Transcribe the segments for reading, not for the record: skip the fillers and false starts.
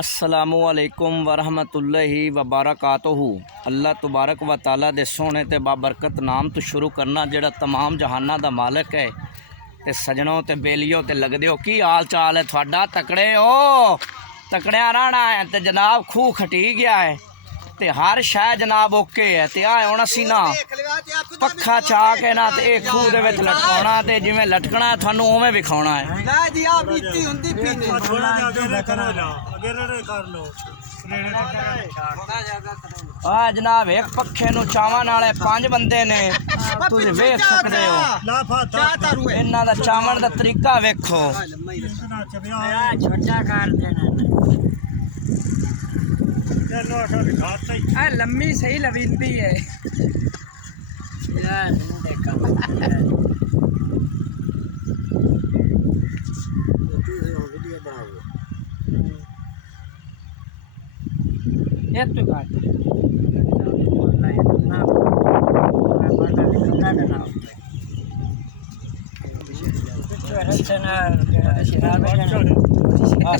अस्सलामुअलैकुम वरहमतुल्लाहि वबरकातुहू। अल्लाह तबारक व तआला दे सोहने ते बाबरकत नाम तो शुरू करना जेड़ा तमाम जहाना दा मालिक है। ते सजनों ते बेलियो ते लगदे हो की हाल चाल है थोड़ा? तकड़े हो? तकड़िया रहना है। ते जनाब खूह खटी गया है ते हर शह जनाब ओके है। ते आ हुण असीं ना पक्खा चा के ना ते खूह दे विच लटकाउणा ते जिवें लटकना है थानू उवें विखाउणा है। आ जनाब एक पखे नू चावन वाले 5 बंदे ने, तुसीं वेख सकदे हो। इन्हां दा चावन दा तरीका वेखो। लम्मी सही लविंदी है। ये तो बात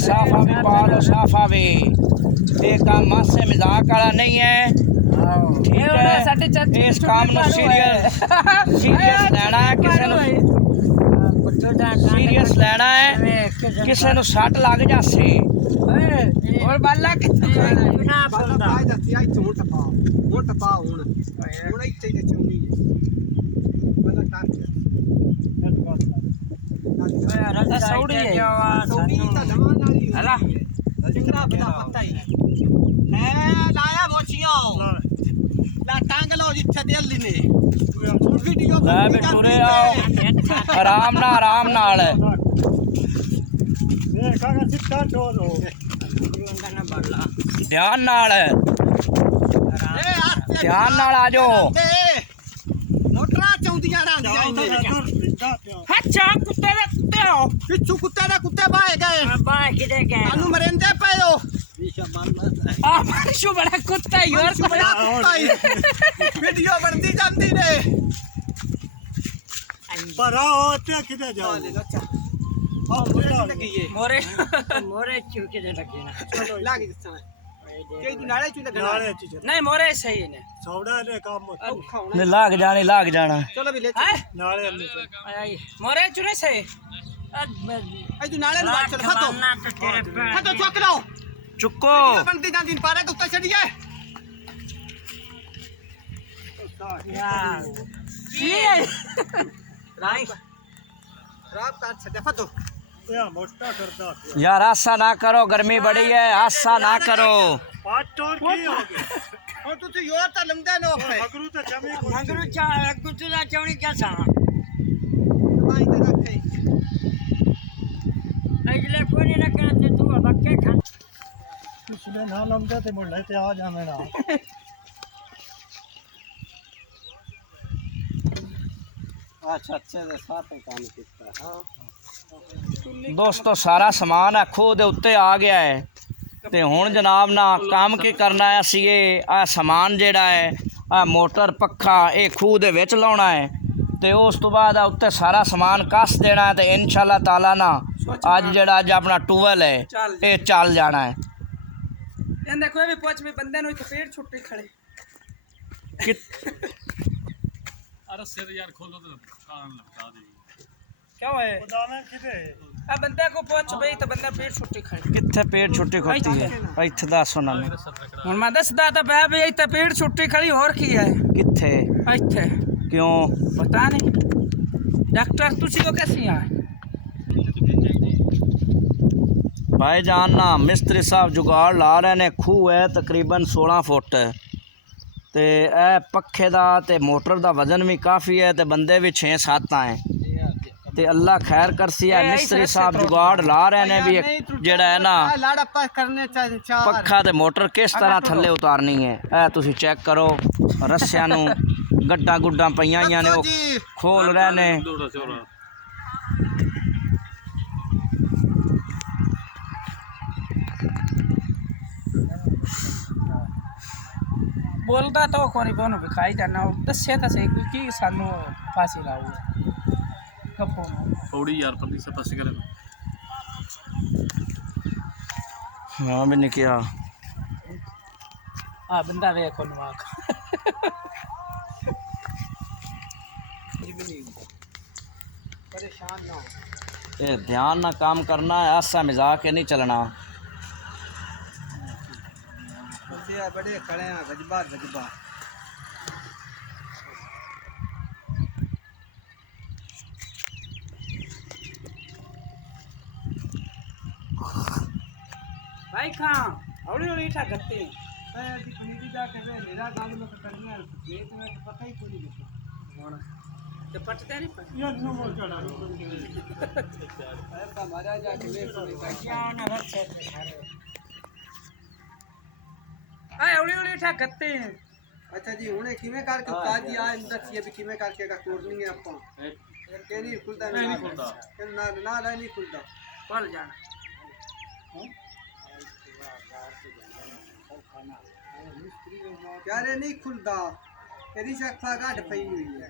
साफा भी पा लो, साफा भी। ये काम मासे मजाक वाला नहीं है, ठीक है। इस काम में सीरियस लेना है, किसी सीरियस लेना है। किसी को सट लग जासे और बाला आराम ना आराम नाल ध्यान नाल ध्यान नाल आ जाओ। मोटरा चौंदियां अच्छा कुत्ते दे कुत्ते हो पिछू कुत्ते दे कुत्ते बाहे गए बाहे किदे गए सानू मरेंदे पे हो आ माशू बड़ा कुत्ता ही और बड़ा कुत्ता ही वीडियो बनती जाती ने पर होते किदे जाओ मोरे मोरे चूके दे लगे ना चलो लागी दसा के दी नाले चू नाले नहीं मोरे सही ने सौड़ा ने काम ने लाग जाना चलो भी ले नाले मोरे चुने से आई तू नाले नु चल फतो चुक लो चुको बनती जाती पारे के उत्ते चढ़िए यार ये राइट रात का छड़े फतो मोटा करदा यार आशा ना करो, गर्मी बड़ी है, आशा ना करो। पाटोर की हो गया और तू यो त लंगदा नो मगरू त जमी मगरू चा कुछ ना चवणी क्या सा भाई ते रखे अगले कोनी ना करते तू बक्के खा पिछले ना लंगदा ते मुड़ले ते आ जावे ना अच्छा अच्छे दे साथ काम किया। हां दोस्तों सारा समान है खूह दे उत्ते आ गया है ते हुण जनाब ना काम की करना है। असी आ समान जेड़ा है आ मोटर पक्खा ये खूह दे विच लाउणा है ते उस तो बाद उत्ते सारा समान कस देना है ते इंशाअल्लाह ताला ना अज जेड़ा अज अपना टूवल है ये चल जाना है। ये देखो भी पूछ भी बंदे नु पेड़ छुट्टी खड़े अरे सिर यार खोलो तो कान लटका दे क्या है दाना किदे आ बंदे को पूछ भाई तो बंदा पेड़ छुट्टी खड़े कित्थे पेड़ छुट्टी खोती है इत्थे दसो ना हुन मैं दसदा तो पै भी इत्थे पेड़ छुट्टी खड़ी और की है कित्थे इत्थे क्यों पता नहीं डॉक्टर तुसी को कैसी है भाईजान ना मिस्त्री साहब जुगाड़ ला रहे ने। खूह है तकरीबन 16 फुट ते ए पखे दा ते मोटर दा वजन भी काफ़ी है ते बंदे भी 6-7 हैं ते अल्लाह खैर करसी है। मिस्त्री साहब जुगाड़ ला रहे ने भी जेड़ा है ना पक्खा ते मोटर किस तरह थल्ले उतारनी है। ए तुसी चेक करो रस्सियां नू गड्डा गुड्डा पईयां ने वो खोल रहे ने। बोलता तो कोनी बोनो दिखाई जाना दस्से तो सही की सानू फांसी लाओ थोड़ी यार पर से पास करे हाँ भी नहीं किया आ बंदा वेखो नवाक परेशान ना हो ये ध्यान ना काम करना है, ऐसा मिजाज के नहीं चलना। बड़े खड़े हैं गजबा गजबा। भाई कहाँ हौली हौली इठा करते हैं पता ही कोई नहीं तो पटते नहीं पर ऐसा मजा जाके हाय हौली हौली इठा करते हैं अच्छा जी हुने किवें करके उस्ताद जी आज दसिए भी किवें करके का तोड़नी है ਆਪਾਂ के नहीं खुलता नहीं खुलता। ना ना नहीं खुलता खोल जाना क्या रे नहीं खुलता तेरी शक्फा घट पई हुई है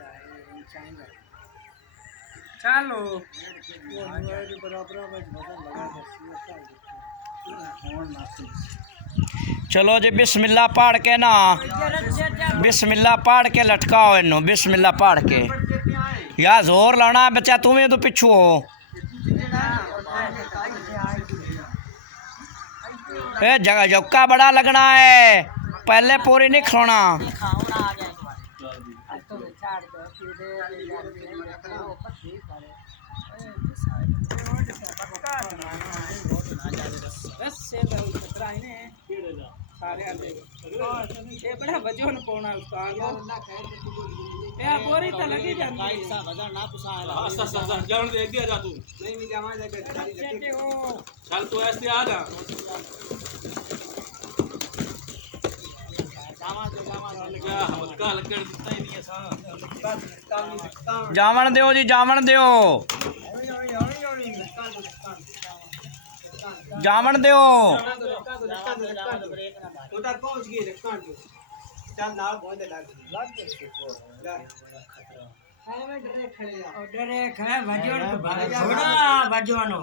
चलो चलो जी बिस्मिल्लाह पढ़ के ना, बिस्मिल्लाह पढ़ के लटकाओ इन्नू, बिस्मिल्लाह पढ़ के। यार जोर लाना है बच्चा, तुम्हें तो पिछू हो। ए जगह जौका बड़ा लगना है, पहले पूरी नहीं खिलाना। बस से खतरा है ने सारे आले ये बड़ा वजन पौना उस्ताद ये पूरी तो लगी जाती है आस्ता आस्ता जान दे दिया जा तू नहीं मैं जावा जाके गाड़ी लेके चल तू ऐसे आ जा क्या हल्का हल्का दिखता ही नहीं है सा जावन दियो जी, जावन दियो, जावन दियो। उधर पहुंच गए रखन चल नाल पहुंच लग डरे खा वजन थोड़ा वजनो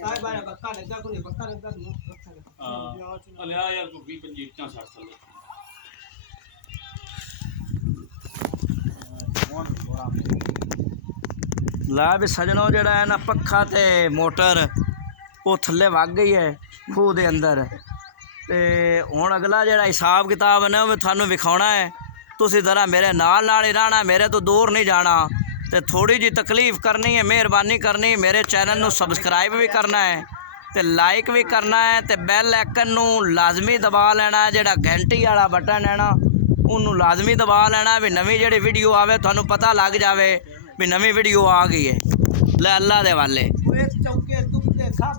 साहब आया बक्का लगा कोई बक्का लगा अले आ यार तू 20 25 इतना 60 साल ला भी सजनों जड़ा है ना पक्खा ते मोटर वो थल्ले वग गई है खूह दे अंदर ते हुण अगला जड़ा हिसाब किताब है ना वो थानू विखाउणा है। तुसीं जरा मेरे नाल ही रहना, मेरे तो दूर नहीं जाना ते थोड़ी जी तकलीफ करनी है, मेहरबानी करनी है। मेरे चैनल नू सबसक्राइब भी करना है ते लाइक भी करना है ते बैल आइकन नू लाजमी दबा लेना है। जेड़ा घंटी वाला बटन है ना उन्होंने लाजमी दबा लेना भी नवी जी वीडियो आवे थानू पता लग जाए भी नवी वीडियो आ गई है। ले अल्लाह दे वाले चौके तुम सब